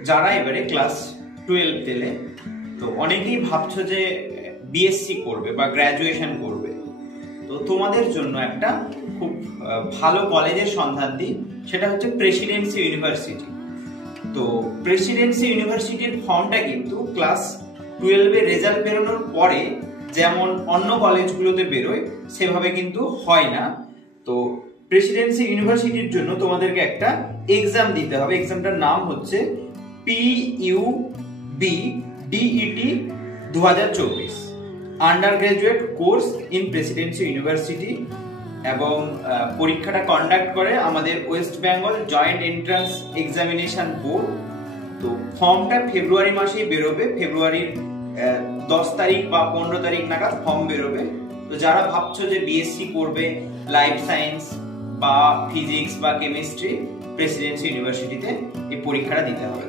যারা এবারে ক্লাস 12 দিলে, তো অনেকেই ভাবছো যে বিএসসি করবে বা গ্র্যাজুয়েশন করবে, তো তোমাদের জন্য একটা খুব ভালো কলেজের সন্ধান দিই, সেটা হচ্ছে প্রেসিডেন্সি ইউনিভার্সিটি। তো প্রেসিডেন্সি ইউনিভার্সিটির ফর্মটা কিন্তু ক্লাস 12 এর রেজাল্ট বেরোনোর পরে যেমন অন্য কলেজগুলোতে বেরোয় সেভাবে কিন্তু হয় না। তো প্রেসিডেন্সি ইউনিভার্সিটির জন্য তোমাদেরকে একটা এক্সাম দিতে হবে। এক্সামটার নাম হচ্ছে PUB-DET 2024 under graduate course in Presidency university, এবং পরীক্ষাটা কন্ডাক্ট করে আমাদের West Bengal joint entrance examination board. তো ফর্মটা ফেব্রুয়ারি মাসেই বেরোবে, ফেব্রুয়ারির 10 তারিখ বা 15 তারিখ নাগাদ ফর্ম বেরোবে। তো যারা ভাবছো যে বিএসসি করবে লাইফ সায়েন্স বা ফিজিক্স বা কেমিস্ট্রি, প্রেসিডেন্সি ইউনিভার্সিটিতে এই পরীক্ষাটা দিতে হবে।